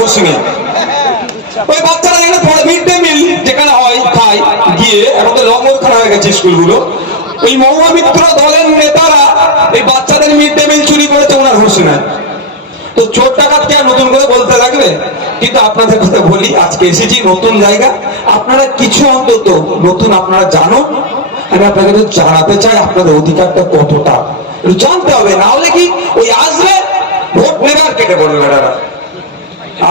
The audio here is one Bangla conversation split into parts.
হুঁশ নেই। ওই বাচ্চারা যেখানে পড়ে মিড ডে মিল যেখানে হয় খায় গিয়ে, এখন তো লঙ্গর খানা হয়ে গেছে স্কুলগুলো, ওই মহামিত্র দলের নেতারা এই বাচ্চাদের মিড ডে মিল চুরি করেছে, ওনার হুঁশ নেই। তো চোর ডাকাতকে আর নতুন করে বলতে লাগবে? কিন্তু আপনাদের কথা বলি, আজকে এসেছি নতুন জায়গা, আপনারা কিছু অন্তত নতুন আপনারা জানো। আমি আপনাকে জানাতে চাই আপনাদের অধিকারটা কতটা জানতে হবে, না হলে কি ওই আসবে ভোট নেবে আর কেটে পড়বে বেটারা।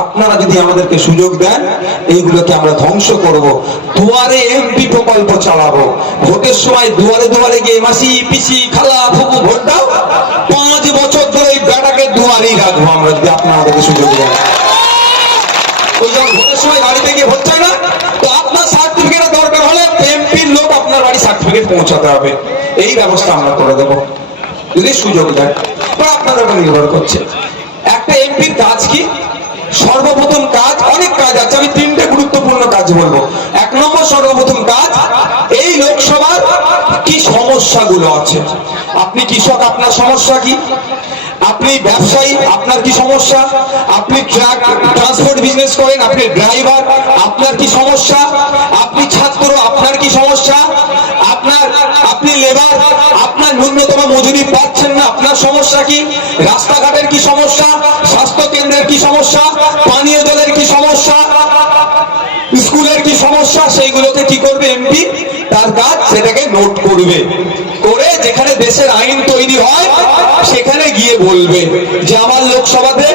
আপনারা যদি আমাদেরকে সুযোগ দেন, এইগুলোকে আমরা ধ্বংস করব। দুয়ারে এমপি প্রকল্প চালাবো, ভোটের সময় দুয়ারে দুয়ারে গিয়ে মাসি পিসি খালা ফুকু ভোট দাও, 5 বছর ধরে এই বেটাকে দুয়ারেই রাখবো আমরা, যদি আপনারা আমাদেরকে সুযোগ দেন। ওই যখন ভোটের সময় বাড়িতে গিয়ে ভোট চায় না, তো আপনার সার্টিফিকেট দরকার হলে এমপির লোক আপনার বাড়ি সার্টিফিকেট পৌঁছাতে হবে। এই ব্যবস্থা আমরা করে দেবো যদি সুযোগ দেন, বা আপনাদের উপর নির্ভর করছে। একটা এমপির কাজ কি? সর্বপ্রথম কাজ, অনেক কাজ আছে, আমি 3টে গুরুত্বপূর্ণ কাজ বলবো। 1 নম্বর সর্বপ্রথম কাজ, এই লোকসভার কি সমস্যাগুলো আছে। আপনি কৃষক, আপনার সমস্যা কি? আপনি ব্যবসায়ী, আপনার কি সমস্যা? আপনি ট্রান্সপোর্ট বিজনেস করেন, আপনি ড্রাইভার, আপনার কি সমস্যা? আপনি ছাত্র, আপনার কি সমস্যা? আপনি লেবার, আপনার ন্যূনতম মজুরি পাচ্ছেন না, আপনার সমস্যা কি? রাস্তাঘাটের কি সমস্যা? স্বাস্থ্য কেন্দ্রের কি সমস্যা? পানীয় জলের কি সমস্যা? স্কুলের কি সমস্যা? সেইগুলোকে কি করবে এমপি? তার কাজ সেটাকে নোট করবে, করে যেখানে দেশের আইন তৈরি হয় সেখানে গিয়ে বলবে যে আমার লোকসভাতে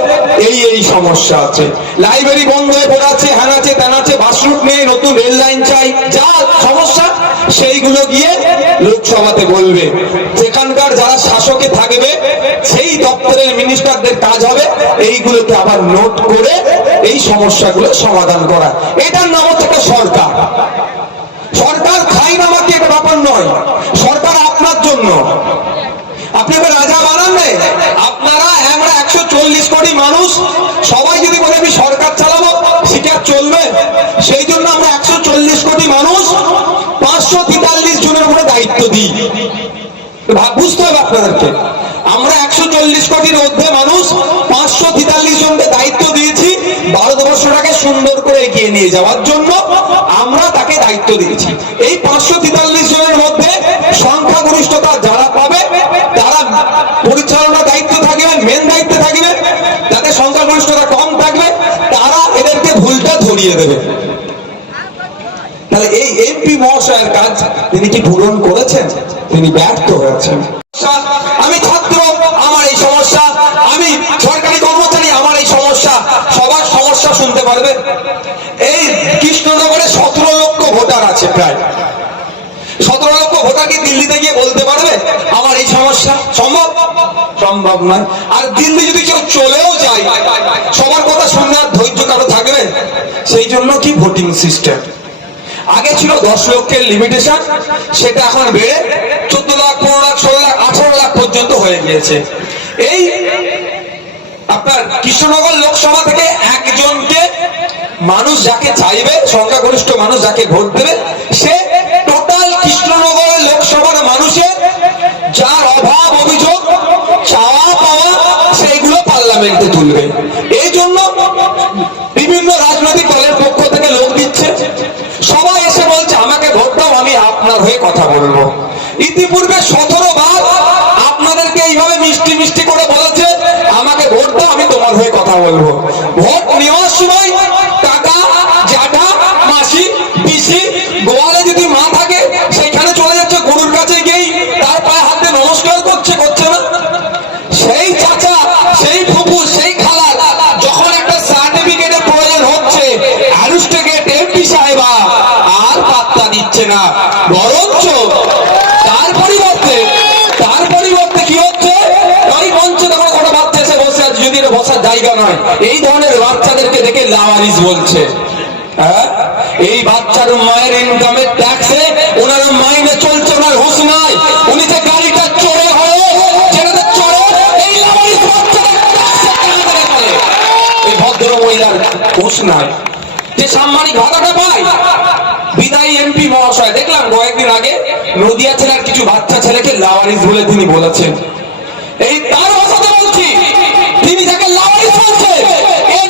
এই এই সমস্যা আছে, লাইব্রেরি বন্ধ হয়ে পড়ে আছে, হ্যান আছে ত্যান আছে, বাসরুট নেই, নতুন রেল লাইন চাই, যা সমস্যা সেইগুলো গিয়ে লোকসভাতে বলবে। যেখানকার যারা শাসকে থাকবে সেই দপ্তরের মিনিস্টারদের কাজ হবে এইগুলোকে আবার নোট করে এই সমস্যাগুলো সমাধান করা। এটার নাম হচ্ছে একটা সরকার। সরকার খাই নামাকে এটা ব্যাপার নয়, সরকার আপনার জন্য। আপনি রাজা বানান নেই, আপনারা আমরা 140 কোটি মানুষ সবাই যদি বলে আমি সরকার চালাবো, সেটা চলবে? সেই জন্য আমরা 140 কোটি মানুষ 543 জনের উপরে দায়িত্ব দিই। বুঝতে হবে আপনাদেরকে, আমরা 140 কোটির মধ্যে মানুষ 543 জনকে দায়িত্ব দিয়েছি ভারতবর্ষটাকে সুন্দর করে এগিয়ে নিয়ে যাওয়ার জন্য। আমরা তাকে দায়িত্ব দিয়েছি। এই 543 জনের মধ্যে সংখ্যাগরিষ্ঠতা যারা পাবে তারা পরিচালনা দায়িত্ব থাকবে, মেন দায়িত্বে থাকবে। যাদের সংখ্যাগরিষ্ঠতা কম থাকবে তারা এদেরকে ভুলটা ধরিয়ে দেবে। তাহলে এই এমপি মহাশয়ের কাজ তিনি কি পূরণ করেছেন? তিনি ব্যর্থ হয়েছেন। আমি ছাত্র, আমার এই সমস্যা, আমি সরকারি কর্মচারী, আমার এই সমস্যা, সবার সমস্যা শুনতে পারবে? এই কৃষ্ণনগরে 17 লক্ষ ভোটার আছে, প্রায় 17 লক্ষ ভোটার কি দিল্লিতে গিয়ে বলতে পারবে আমার এই সমস্যা? সম্ভব? সম্ভব নয়। আর দিল্লি যদি কেউ চলেও যায়, সবার কথা শুনে আর ধৈর্য কারো থাকবে? সেই জন্য কি ভোটিং সিস্টেম। আগে ছিল 10 লক্ষের লিমিটেশন, সেটা এখন বেড়ে 14 লাখ, 15 লাখ, 16 লাখ, 18 লাখ পর্যন্ত হয়ে গিয়েছে। এই আপনার কৃষ্ণনগর লোকসভা থেকে একজনকে মানুষ যাকে চাইবে, সংখ্যাগরিষ্ঠ মানুষ যাকে ভোট দেবে, সে টোটাল কৃষ্ণনগরের লোকসভার মানুষের যার অভাব অভিযোগ চাওয়া পাওয়া সেইগুলো পার্লামেন্টে তুলবে। এই জন্য বিভিন্ন রাজনৈতিক দলের পক্ষ থেকে লোক দিচ্ছে, সবাই এসে বলছে আমাকে ভোট দাও, আমি আপনার হয়ে কথা বলবো। ইতিপূর্বে 17 বার আপনাদেরকে এইভাবে মিষ্টি মিষ্টি করে বলেছে আমাকে ভোট দাও, আমি তোমার হয়ে কথা বলবো। ভোট নেওয়ার সময় কাকা, জ্যাঠা, মাসি, পিসি, গোয়ালে যদি মা থাকে সেখানে চলে যাচ্ছে গরুর কাছে গিয়েই তার পায়ে হাত দিয়ে নমস্কার করছে না? সেই চাচা, সেই ফুফু, সেই খালা যখন একটা সার্টিফিকেটের প্রয়োজন হচ্ছে, অ্যাডভোকেট এমপি সাহেবা আর পাত্তা দিচ্ছে না, বরঞ্চ তার পরিবর্তে কি হচ্ছে, ওই মঞ্চে তখন কোনো বাচ্চা এসে বসে আছে, যদি এটা বসার জায়গা নয়, এই ধরনের বাচ্চাদেরকে দেখে লাওয়ারিস বলছে। হ্যাঁ, এই বাচ্চার মায়ের ইনকামের ট্যাক্সে ওনার মাইনে চলছে, ওনার হুঁশ নাই। উনি যে গাড়িটা চড়ে হয়ে যেটাতে চড়ে এই লাওয়ারিস বাচ্চাদের এই ভদ্র মহিলার হুঁশ নাই, যে সাম্মানিক ভাতাটা পায়। বিদায়ী এমপি মহাশয় দেখলাম কয়েকদিন আগে নদিয়া জেলার কিছু বাচ্চা ছেলেকে লাওয়ারিস বলে তিনি বলেছেন। এই তার ভাষাতে বলছি, তিনি যাকে লাওয়ারিস বলছে, এই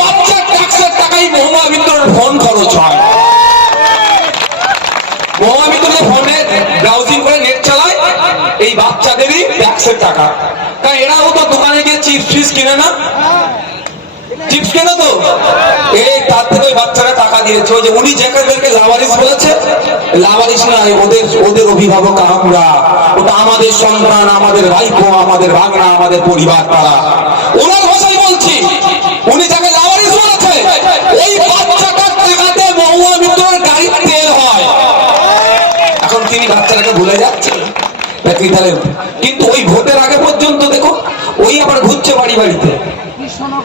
বাচ্চা ট্যাক্সের টাকা। কারণ এরাও তো দোকানে গিয়ে চিপস ফিপস কিনে না, চিপস কেন তো এই তার থেকে ওই বাচ্চারা টাকা দিয়েছে। ওই যে উনি যাদেরকে লাভারিস বলেছে, লাভারিস নয়, ওদের ওদের অভিভাবক আমরা, ওটা আমাদের সন্তান, আমাদের ভাইপো, আমাদের ভাগনা, আমাদের পরিবার, তারা ওনার ভাষায় বলছি। উনি যাকে লাভারিস বলেছে ওই বাচ্চাটার টাকাতে মহুয়া মিত্রর গাড়ির তেল হয়। এখন তিনি বাচ্চাটাকে ভুলে যাচ্ছেন কিন্তু ওই ভোটের আগে পর্যন্ত দেখো ওই আবার ঘুরছে বাড়ি বাড়িতে,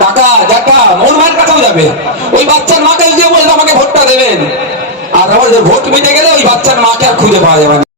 টাকা টাকা ওর মায়ের কাছেও যাবে, ওই বাচ্চার মাকে দিয়ে বলবে আমাকে ভোটটা দেবেন, আর আবার ভোট মিটে গেলে ওই বাচ্চার মাকে আর খুঁজে পাওয়া যাবে না।